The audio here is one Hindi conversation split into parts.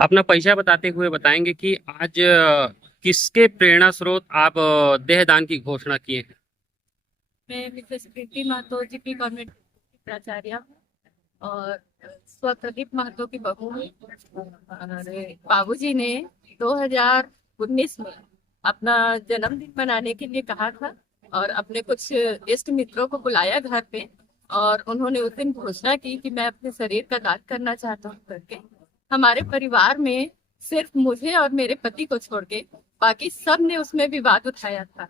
अपना परिचय बताते हुए बताएंगे कि आज किसके प्रेरणा स्रोत आप देहदान की घोषणा किए हैं। मैं मिसेस प्रीति महतो जीपी कॉन्वेंट की प्राचार्य हूँ और स्व प्रदीप महतो की बहू हूँ। और बाबूजी ने 2019 में अपना जन्मदिन मनाने के लिए कहा था और अपने कुछ इष्ट मित्रों को बुलाया घर पे। और उन्होंने उस दिन घोषणा की कि मैं अपने शरीर का दान करना चाहता हूँ करके। हमारे परिवार में सिर्फ मुझे और मेरे पति को छोड़ के बाकी सब ने उसमें विवाद उठाया था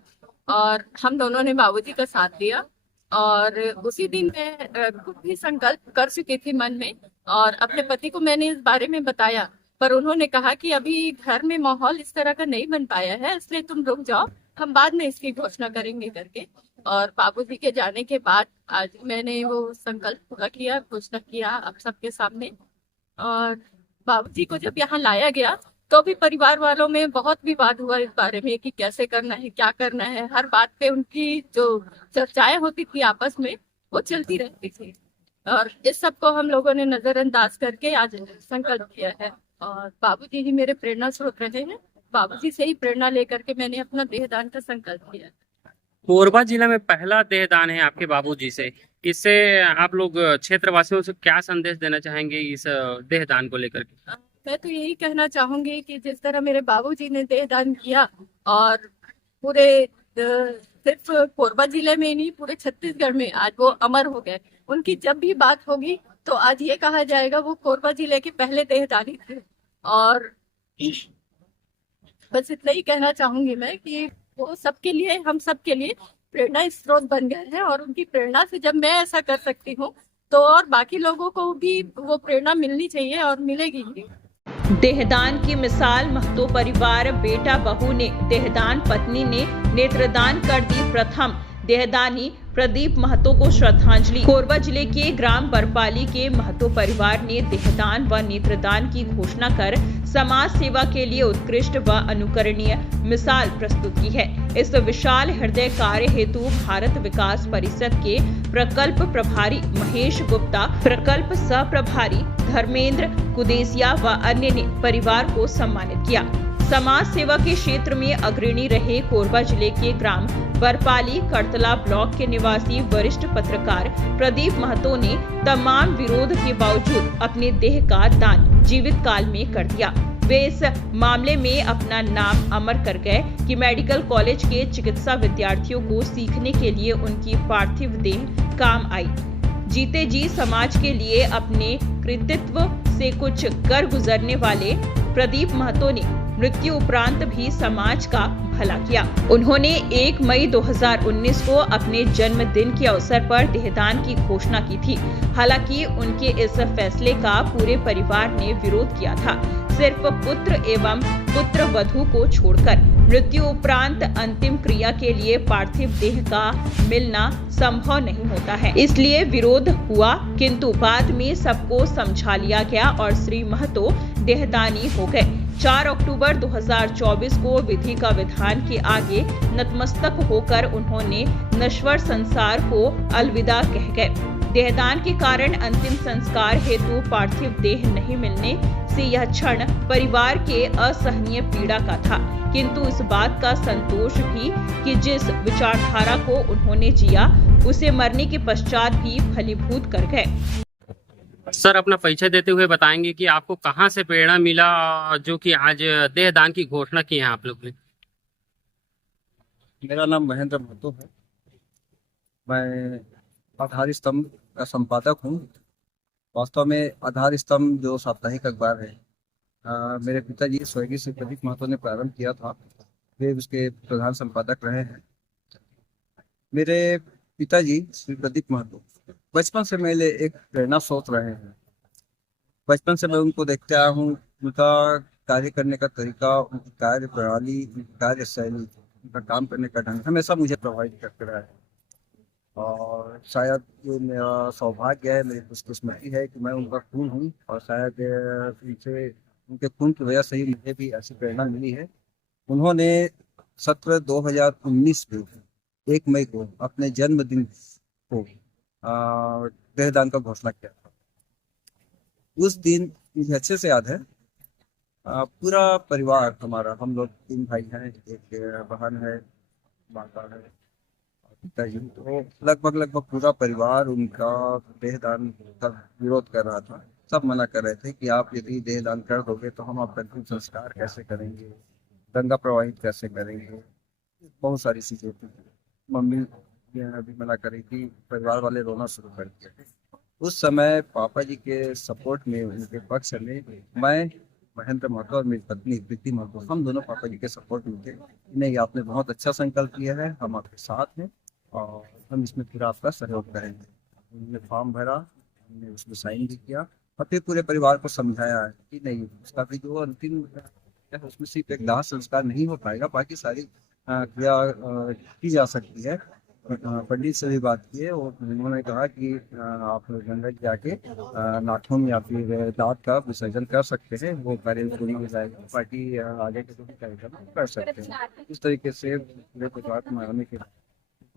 और हम दोनों ने बाबूजी का साथ दिया। और उसी दिन मैं खुद भी संकल्प कर चुकी थी मन में और अपने पति को मैंने इस बारे में बताया। पर उन्होंने कहा कि अभी घर में माहौल इस तरह का नहीं बन पाया है, इसलिए तुम रुक जाओ, हम बाद में इसकी घोषणा करेंगे करके। और बाबूजी के जाने के बाद आज मैंने वो संकल्प पूरा किया, घोषणा किया आप सबके सामने। और बाबूजी को जब यहाँ लाया गया तो भी परिवार वालों में बहुत विवाद हुआ इस बारे में कि कैसे करना है, क्या करना है। हर बात पे उनकी जो चर्चाएं होती थी आपस में, वो चलती रहती थी। और इस सब को हम लोगों ने नजरअंदाज करके आज संकल्प किया है। और बाबूजी ही मेरे प्रेरणा स्रोत रहे हैं। बाबूजी से ही प्रेरणा लेकर के मैंने अपना देहदान का संकल्प किया है। कोरबा जिला में पहला देहदान है आपके बाबूजी से। इससे आप लोग क्षेत्रवासियों से क्या संदेश देना चाहेंगे इस देहदान को लेकर के। मैं तो यही कहना चाहूंगी कि जिस तरह मेरे बाबूजी ने देहदान किया और पूरे सिर्फ कोरबा जिले में ही नहीं, पूरे छत्तीसगढ़ में आज वो अमर हो गए। उनकी जब भी बात होगी तो आज ये कहा जाएगा वो कोरबा जिले के पहले देहदानी थे। और बस इतना ही कहना चाहूंगी मैं कि वो सबके लिए, हम सबके लिए प्रेरणा स्रोत बन गए हैं। और उनकी प्रेरणा से जब मैं ऐसा कर सकती हूँ तो और बाकी लोगों को भी वो प्रेरणा मिलनी चाहिए और मिलेगी ही। देहदान की मिसाल महतो परिवार, बेटा बहू ने देहदान, पत्नी ने नेत्रदान कर दी प्रथम। देहदानी प्रदीप महतो को श्रद्धांजलि। कोरबा जिले के ग्राम बरपाली के महतो परिवार ने देहदान व नेत्रदान की घोषणा कर समाज सेवा के लिए उत्कृष्ट व अनुकरणीय मिसाल प्रस्तुत की है। इस विशाल हृदय कार्य हेतु भारत विकास परिषद के प्रकल्प प्रभारी महेश गुप्ता, प्रकल्प सह प्रभारी धर्मेंद्र कुदेसिया व अन्य ने परिवार को सम्मानित किया। समाज सेवा के क्षेत्र में अग्रणी रहे कोरबा जिले के ग्राम बरपाली करतला ब्लॉक के निवासी वरिष्ठ पत्रकार प्रदीप महतो ने तमाम विरोध के बावजूद अपने देह का दान जीवित काल में कर दिया। वे इस मामले में अपना नाम अमर कर गए कि मेडिकल कॉलेज के चिकित्सा विद्यार्थियों को सीखने के लिए उनकी पार्थिव देह काम आई। जीते जी समाज के लिए अपने कृतित्व से कुछ कर गुजरने वाले प्रदीप महतो ने मृत्यु उपरांत भी समाज का भला किया। उन्होंने 1 मई 2019 को अपने जन्मदिन के अवसर पर देहदान की घोषणा की थी। हालांकि उनके इस फैसले का पूरे परिवार ने विरोध किया था। सिर्फ पुत्र एवं पुत्र वधू को छोड़कर मृत्यु उपरांत अंतिम क्रिया के लिए पार्थिव देह का मिलना संभव नहीं होता है, इसलिए विरोध हुआ। किंतु बाद में सबको समझा लिया गया और श्री महतो देहदानी हो गए। 4 अक्टूबर 2024 को विधि का विधान के आगे नतमस्तक होकर उन्होंने नश्वर संसार को अलविदा कह गए। देहदान के कारण अंतिम संस्कार हेतु पार्थिव देह नहीं मिलने से यह क्षण परिवार के असहनीय पीड़ा का था, किंतु इस बात का संतोष भी कि जिस विचारधारा को उन्होंने जिया उसे मरने के पश्चात भी फलीभूत कर गए। सर, अपना परिचय देते हुए बताएंगे कि आपको कहाँ से प्रेरणा मिला जो कि आज देहदान की घोषणा की है आप लोग ने। मेरा नाम महेंद्र महतो है। मैं आधार स्तंभ का संपादक हूँ। वास्तव में आधार स्तंभ जो साप्ताहिक अखबार है, मेरे पिताजी स्वर्गीय श्री प्रदीप महतो ने प्रारंभ किया था। वे उसके प्रधान संपादक रहे हैं। मेरे पिताजी श्री प्रदीप महतो बचपन से मेरे एक प्रेरणा स्रोत रहे हैं। बचपन से मैं उनको देखते आया हूँ। उनका कार्य करने का तरीका, उनकी कार्य प्रणाली, उनकी कार्य शैली, उनका काम करने का ढंग हमेशा मुझे प्रभावित करते रहा है। और शायद ये मेरा सौभाग्य है, मेरी खुशकिस्मती है कि मैं उनका खून हूँ और शायद उनसे, उनके खून की वजह से ही मुझे भी ऐसी प्रेरणा मिली है। उन्होंने 2019 में 1 मई को अपने जन्मदिन को देहदान का घोषणा किया था। उस दिन मुझे अच्छे से याद है पूरा परिवार हमारा, हम लोग 3 भाई हैं, एक बहन है, माता है, पिताजी, तो लगभग पूरा परिवार उनका देहदान का विरोध कर रहा था। सब मना कर रहे थे कि आप यदि देहदान कर दोगे तो हम आपका अंतिम संस्कार कैसे करेंगे, गंगा प्रवाहित कैसे करेंगे, बहुत सारी चीजें थी। मम्मी भी मना कर रही थी, परिवार वाले रोना शुरू कर दिए। उस समय पापा जी के सपोर्ट में, उनके पक्ष में मैं, महेंद्र महतो और मेरी पत्नी प्रीति महतो, हम दोनों पापा जी के सपोर्ट में थे। नहीं, आपने बहुत अच्छा संकल्प लिया है, हम आपके साथ हैं और हम इसमें पूरा आपका सहयोग करेंगे। उन्होंने फॉर्म भरा, हमने उसमें साइन भी किया और फिर पूरे परिवार को समझाया है कि नहीं, उसका भी जो अंतिम है उसमें सिर्फ एक दाह संस्कार नहीं हो पाएगा, बाकी सारी क्रिया की जा सकती है। पंडित से भी बात की है और उन्होंने कहा कि आप गंगा जी जाके नाखून या फिर दांत का विसर्जन कर सकते हैं, वो कार्य पूरी हो जाएगा, बाकी आगे के जो भी कार्यक्रम कर सकते हैं। इस तरीके से पूरे परिवार को मनाने के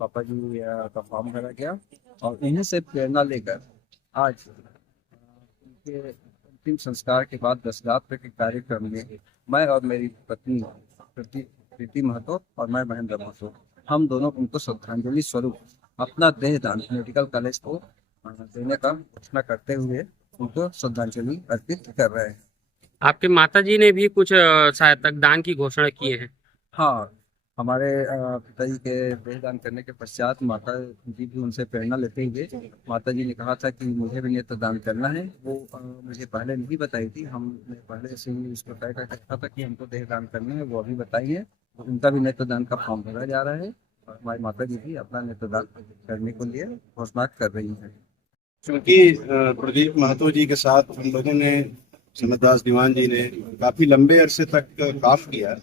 पापा जी का फॉर्म भरा गया और इन्हीं से प्रेरणा लेकर आज उनके अंतिम संस्कार के बाद 10 रात के कार्यक्रम में मैं और मेरी पत्नी प्रीति महतो और मैं महेंद्र महतो, हम दोनों उनको श्रद्धांजलि स्वरूप अपना देहदान मेडिकल कॉलेज को देने का घोषणा करते हुए उनको श्रद्धांजलि अर्पित कर रहे हैं। आपके माताजी ने भी कुछ शायद तक दान की घोषणा किए हैं। हाँ, हमारे पिताजी के देहदान करने के पश्चात माता जी भी उनसे प्रेरणा लेते हुए माता जी ने कहा था कि मुझे भी नेत्रदान करना है। वो मुझे पहले नहीं बताई थी, हमने पहले से ही उसको तय कर रखा था कि हमको देहदान करना है, वो अभी बताई है। उनका भी नेत्रदान का फॉर्म भरा जा रहा है और हमारी माता जी भी अपना नेत्रदान करने को लिए घोषणा कर रही है। क्योंकि प्रदीप महतो जी के साथ हम लोगों ने, सनतदास दीवान जी ने काफी लंबे अरसे तक काम किया।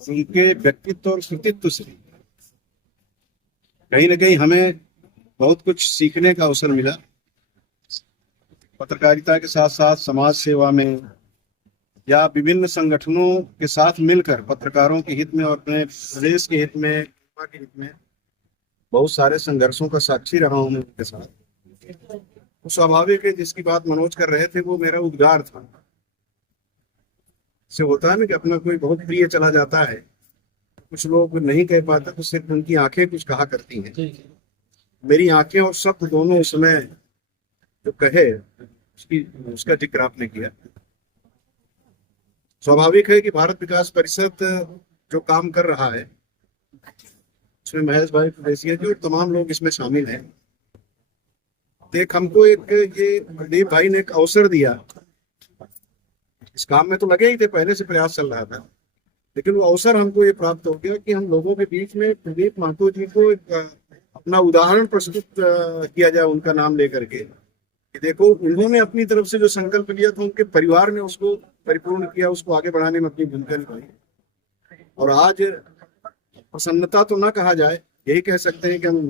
उनके व्यक्तित्व और कृतित्व से कहीं न कहीं हमें बहुत कुछ सीखने का अवसर मिला। पत्रकारिता के साथ साथ समाज सेवा में या विभिन्न संगठनों के साथ मिलकर पत्रकारों के हित में और अपने प्रदेश के हित में, के हित में बहुत सारे संघर्षों का साक्षी रहा हूं उनके साथ। तो स्वाभाविक है, जिसकी बात मनोज कर रहे थे वो मेरा उद्गार था। से होता है ना कि अपना कोई बहुत प्रिय चला जाता है, कुछ लोग नहीं कह पाते तो सिर्फ उनकी आंखें कुछ कहा करती हैं। मेरी आंखें और शब्द दोनों उस समय जो कहे उसका जिक्र आपने किया। स्वाभाविक है कि भारत विकास परिषद जो काम कर रहा है उसमें महेश भाई प्रदेशिया जी और तमाम लोग इसमें शामिल हैं। देख, हमको एक ये प्रदीप भाई ने एक अवसर दिया। इस काम में तो लगे ही थे, पहले से प्रयास चल रहा था, लेकिन वो अवसर हमको ये प्राप्त हो गया कि हम लोगों के बीच में प्रदीप महतो जी को अपना उदाहरण प्रस्तुत किया जाए, उनका नाम लेकर के। देखो, उन्होंने अपनी तरफ से जो संकल्प लिया था, उनके परिवार ने उसको परिपूर्ण किया, उसको आगे बढ़ाने में अपनी भूमिका निभाई। और आज प्रसन्नता तो ना कहा जाए, यही कह सकते हैं कि हम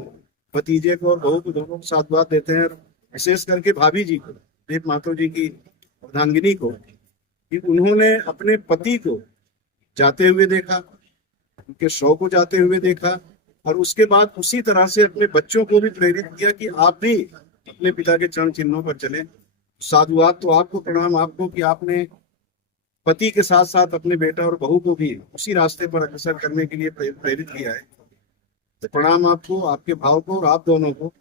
भतीजे को और बहू को दोनों को साधुवाद देते हैं, विशेष करके भाभी जी को, प्रदीप महतो जी की अर्धांगिनी को, कि उन्होंने अपने पति को जाते हुए देखा, उनके शो को जाते हुए देखा और उसके बाद उसी तरह से अपने बच्चों को भी प्रेरित किया कि आप भी अपने पिता के चरण चिन्हों पर चले। साधुवाद तो आपको, प्रणाम आपको कि आपने पति के साथ साथ अपने बेटा और बहू को भी उसी रास्ते पर अग्रसर करने के लिए प्रेरित किया है। तो प्रणाम आपको, आपके भाव को और आप दोनों को।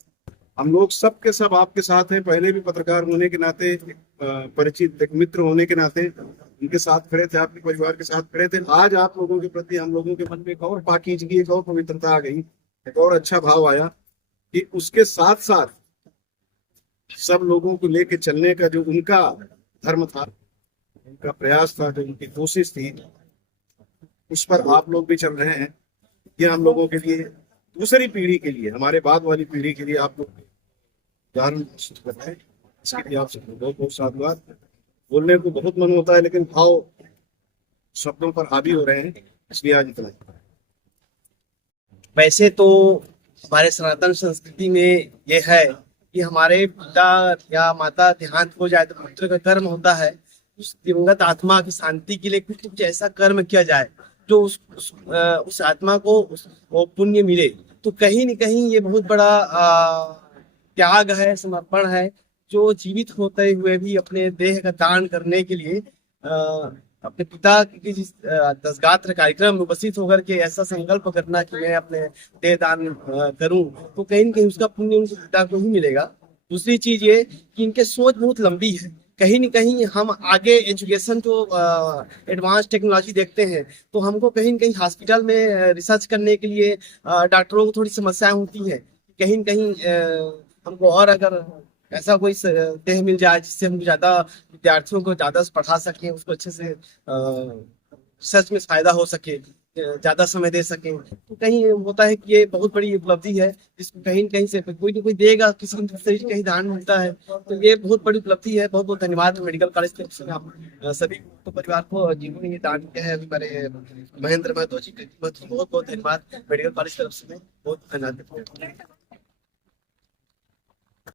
हम लोग सब के सब आपके साथ हैं। पहले भी पत्रकार होने के नाते, परिचित एक मित्र होने के नाते उनके साथ खड़े थे, आपके परिवार के साथ खड़े थे। आज आप लोगों के प्रति हम लोगों के मन में एक और पाकीज़गी, एक और पवित्रता आ गई, एक और अच्छा भाव आया कि उसके साथ साथ सब लोगों को लेके चलने का जो उनका धर्म था, उनका प्रयास था, जो उनकी कोशिश थी, उस पर आप लोग भी चल रहे हैं। ये हम लोगों के लिए, दूसरी पीढ़ी के लिए, हमारे बाद वाली पीढ़ी के लिए आप लोग उदाहरण प्रस्तुत करते हैं। इसके लिए आप सबको बहुत बहुत साधुवाद। बोलने को बहुत मन होता है, लेकिन भाव शब्दों पर हावी हो रहे हैं, इसलिए आज इतना। वैसे तो हमारे सनातन संस्कृति में ये है कि हमारे पिता या माता देहांत हो जाए तो पुत्र का कर्म होता है, उस दिवंगत आत्मा की शांति के लिए कुछ ऐसा कर्म किया जाए जो उस आत्मा को वो पुण्य मिले। तो कहीं न कहीं ये बहुत बड़ा त्याग है, समर्पण है, जो जीवित होते हुए भी अपने देह का दान करने के लिए अपने पिता की जिस दसगात्र कार्यक्रम में उपस्थित होकर के ऐसा संकल्प करना कि मैं अपने देह दान करूं, तो कहीं न कहीं उसका पुण्य उनके पिता को ही मिलेगा। दूसरी चीज ये कि इनके सोच बहुत लंबी है। कहीं न कहीं हम आगे एजुकेशन जो एडवांस टेक्नोलॉजी देखते हैं, तो हमको कहीं न कहीं हॉस्पिटल में रिसर्च करने के लिए डॉक्टरों को थोड़ी समस्याएं होती है। कहीं न कहीं हमको और अगर ऐसा कोई देह मिल जाए जिससे हम ज्यादा विद्यार्थियों को ज्यादा पढ़ा सकें, उसको अच्छे से रिसर्च में फायदा हो सके, ज्यादा समय दे सकें, तो कहीं होता है कि ये बहुत बड़ी उपलब्धि है जिसको कहीं न कहीं से कोई न कोई देगा, किसी न किसी शरीर कहीं दान मिलता है, तो ये बहुत बड़ी उपलब्धि है। बहुत बहुत धन्यवाद मेडिकल कॉलेज के आप सभी परिवार को जिन्होंने ये दान किया है। हमारे महेंद्र महतो जी बहुत बहुत धन्यवाद मेडिकल कॉलेज की तरफ से, बहुत धन्यवाद।